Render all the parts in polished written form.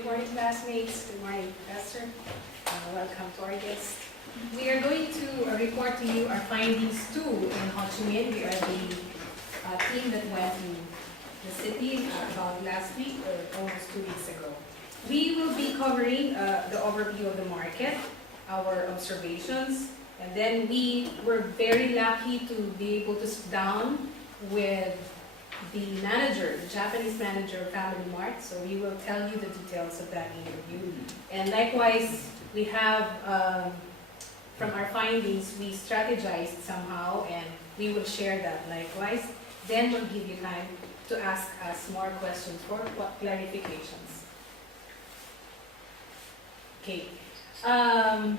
Good morning, classmates. Good morning, Professor. Welcome to our guest. We are going to report to you our findings too in Ho Chi Minh. We are the team that went to the city about last week or almost 2 weeks ago. We will be covering the overview of the market, our observations, and then we were very lucky to be able to sit down with the manager, the Japanese manager of Family Mart, so we will tell you the details of that interview. And likewise, we have, from our findings, we strategized somehow, and we will share that likewise. Then we'll give you time to ask us more questions for clarifications. Okay. Ho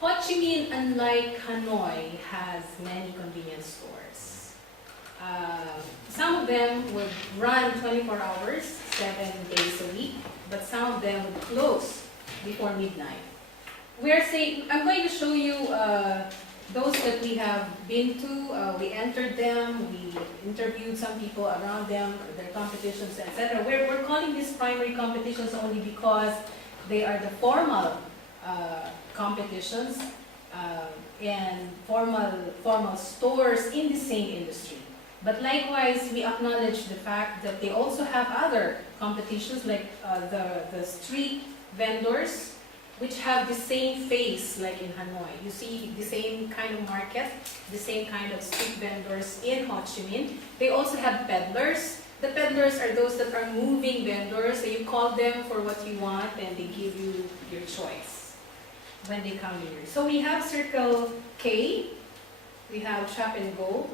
Chi Minh, unlike Hanoi, has many convenience stores. Some of them would run 24 hours, 7 days a week, but some of them would close before midnight. I'm going to show you those that we have been to. We entered them, we interviewed some people around them, their competitions, etc. We're calling these primary competitions only because they are the formal competitions and formal stores in the same industry. But likewise, we acknowledge the fact that they also have other competitions like the street vendors, which have the same face like in Hanoi. You see the same kind of market, the same kind of street vendors in Ho Chi Minh. They also have peddlers. The peddlers are those that are moving vendors, so you call them for what you want and they give you your choice when they come here. So we have Circle K, we have Shop and Go,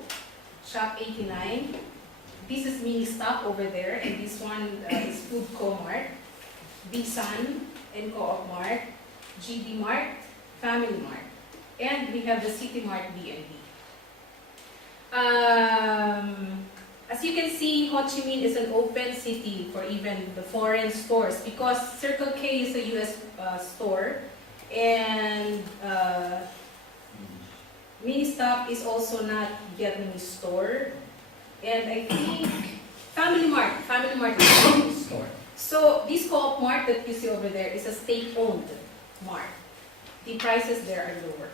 Shop 89. This is Mini Stop over there, and this one is Food Co-Mart, Bisan and Co-op Mart, GD Mart, Family Mart, and we have the City Mart B&B. As you can see, Ho Chi Minh is an open city for even the foreign stores because Circle K is a US store, and Mini Stop is also not Vietnamese store, and I think Family Mart is a Vietnamese store. So this Co-op Mart that you see over there is a state-owned mart. The prices there are lower.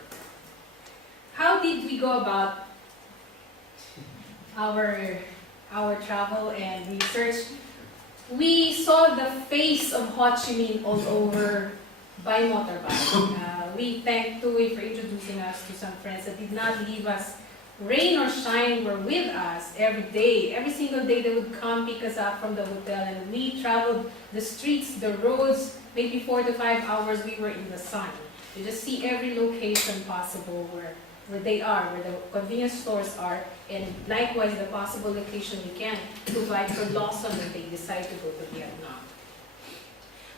How did we go about our travel and research? We saw the face of Ho Chi Minh all over by motorbike. We thank Tui for introducing us to some friends that did not leave us. Rain or shine, were with us every day. Every single day they would come pick us up from the hotel, and we traveled the streets, the roads, maybe 4 to 5 hours we were in the sun. You just see every location possible where they are, where the convenience stores are, and likewise the possible location we can provide for Lawson if they decide to go to Vietnam.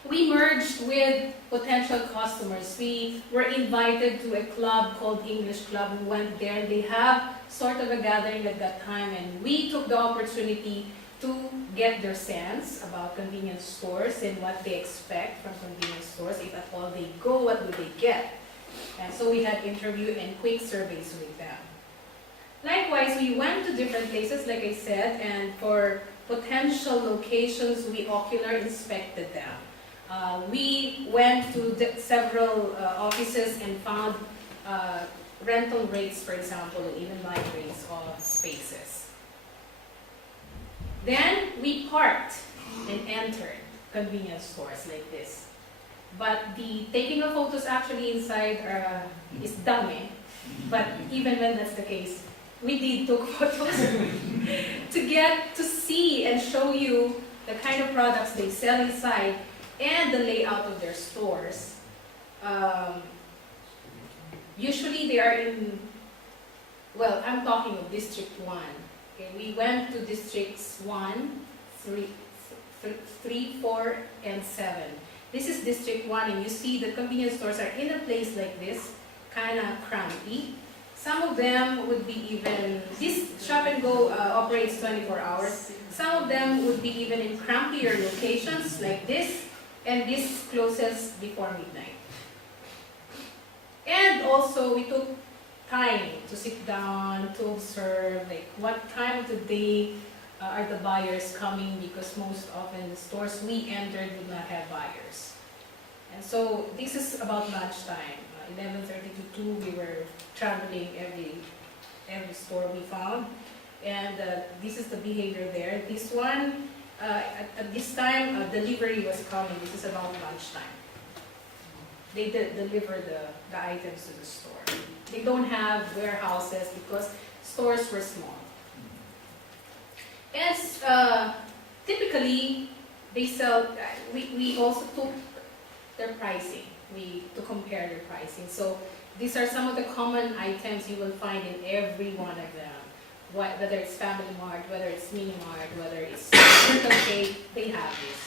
We merged with potential customers. We were invited to a club called English Club. We went there, and they have sort of a gathering at that time, and we took the opportunity to get their sense about convenience stores and what they expect from convenience stores. If at all they go, what do they get? And so we had interview and quick surveys with them. Likewise, we went to different places, like I said, and for potential locations, we ocular inspected them. We went to several offices and found rental rates, for example, and even buy rates of spaces. Then we parked and entered convenience stores like this. But the taking of photos actually inside is dummy. But even when that's the case, we did take photos to get to see and show you the kind of products they sell inside and the layout of their stores. Usually they are in, well, I'm talking of District 1. Okay, we went to Districts 1, 3, 4, and 7. This is District 1, and you see the convenience stores are in a place like this, kind of crampy. Some of them would be even, this Shop and Go operates 24 hours. Some of them would be even in crampier locations like this, and this closes before midnight. And also, we took time to sit down, to observe, like what time of the day are the buyers coming, because most often the stores we entered did not have buyers. And so this is about lunchtime, 11:30 to 2. We were traveling every store we found, and this is the behavior there. This one, at this time, delivery was coming. This is about lunchtime. They deliver the items to the store. They don't have warehouses because stores were small. As typically, they sell, we also took their pricing, to compare their pricing. So these are some of the common items you will find in every one of them. Whether it's Family Mart, whether it's Mini Mart, whether it's Circle K, they have this.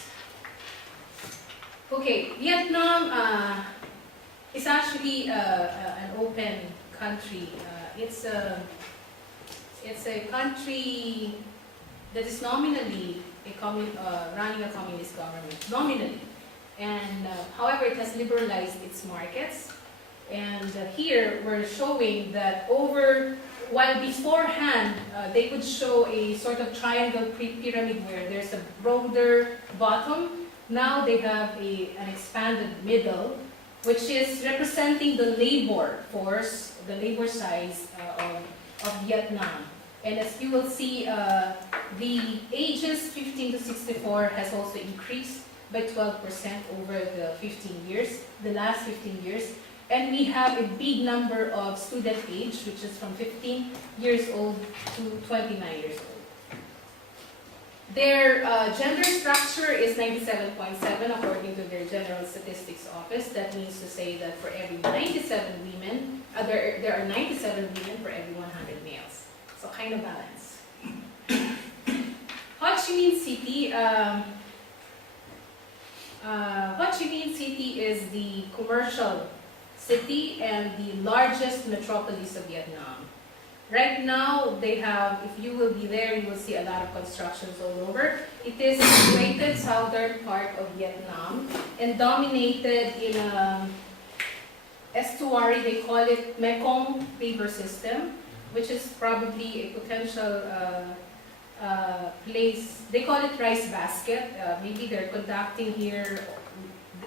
Okay, Vietnam is actually an open country. It's a country that is nominally running a communist government, nominally. And however, it has liberalized its markets. And here we're showing that while beforehand they would show a sort of triangle pyramid where there's a broader bottom, now they have an expanded middle, which is representing the labor force, the labor size of Vietnam. And as you will see, the ages 15 to 64 has also increased by 12% over the last 15 years. And we have a big number of student age, which is from 15 years old to 29 years old. Their gender structure is 97.7 according to their General Statistics Office. That means to say that for every 97 women, there are 97 women for every 100 males. So kind of balance. Ho Chi Minh City. Ho Chi Minh City is the commercial city and the largest metropolis of Vietnam. Right now, they have, if you will be there, you will see a lot of constructions all over. It is a situated southern part of Vietnam and dominated in a estuary, they call it Mekong River System, which is probably a potential place. They call it rice basket. Maybe they're conducting here.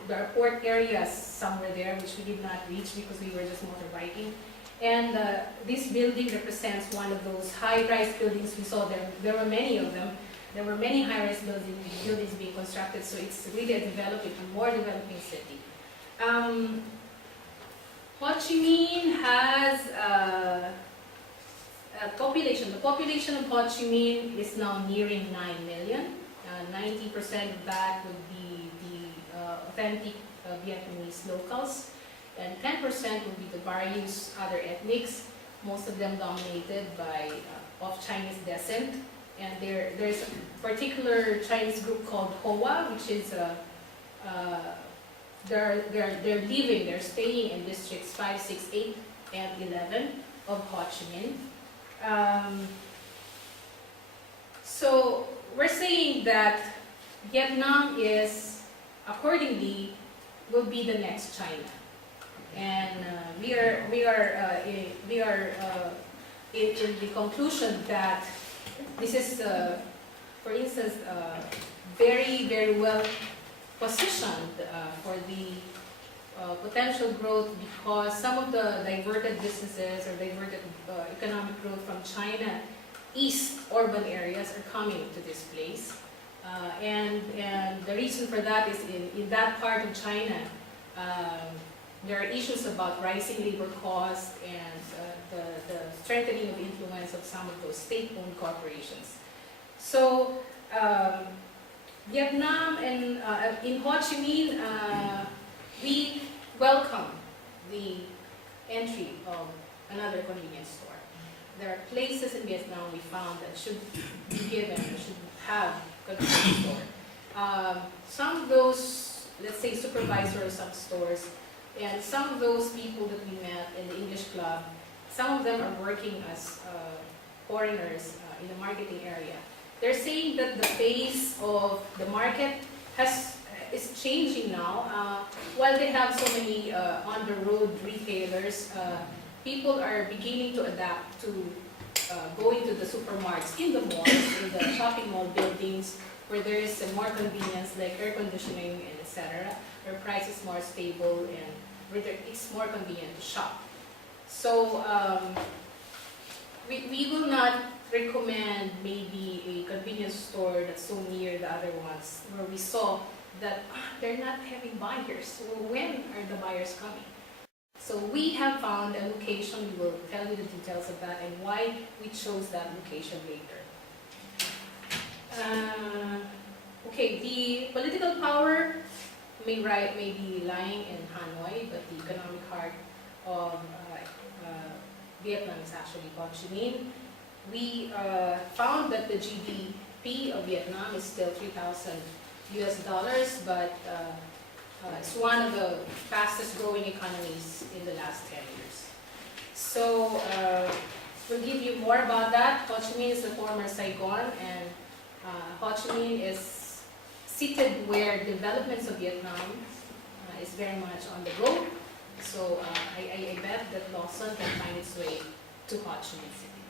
There are port areas somewhere there which we did not reach because we were just motorbiking. And this building represents one of those high-rise buildings we saw there. There were many of them. There were many high-rise buildings being constructed, so it's really a more developing city. Ho Chi Minh has a population. The population of Ho Chi Minh is now nearing 9 million. 90% of that would be the authentic Vietnamese locals, and 10% would be the various other ethnics, most of them dominated by of Chinese descent. And there's a particular Chinese group called Hoa, which is they're staying in districts 5, 6, 8, and 11 of Ho Chi Minh. So we're saying that Vietnam is, accordingly, will be the next China, and we are in the conclusion that this is, for instance, very, very well positioned for the potential growth, because some of the diverted businesses or diverted economic growth from China east urban areas are coming to this place. And the reason for that is in that part of China, there are issues about rising labor costs and the strengthening of influence of some of those state-owned corporations. So Vietnam and in Ho Chi Minh, we welcome the entry of another convenience store. There are places in Vietnam we found that should be given, should have convenience store. Some of those, let's say, supervisors of some stores, and some of those people that we met in the English club, some of them are working as foreigners in the marketing area. They're saying that the face of the market is changing now. While they have so many on-the-road retailers, people are beginning to adapt to going to the supermarkets in the malls, in the shopping mall buildings, where there is more convenience like air conditioning and etc., where price is more stable and where it's more convenient to shop. So we will not recommend maybe a convenience store that's so near the other ones where we saw that they're not having buyers. So when are the buyers coming? So we have found a location. We will tell you the details of that and why we chose that location later. Okay, the political power may be lying in Hanoi, but the economic heart of Vietnam is actually Ho Chi Minh. We found that the GDP of Vietnam is still $3,000, but it's one of the fastest growing economies in the last 10 years. So we'll give you more about that. Ho Chi Minh is the former Saigon, and Ho Chi Minh is seated where developments of Vietnam is very much on the go. So I bet that Lawson can find its way to Ho Chi Minh City.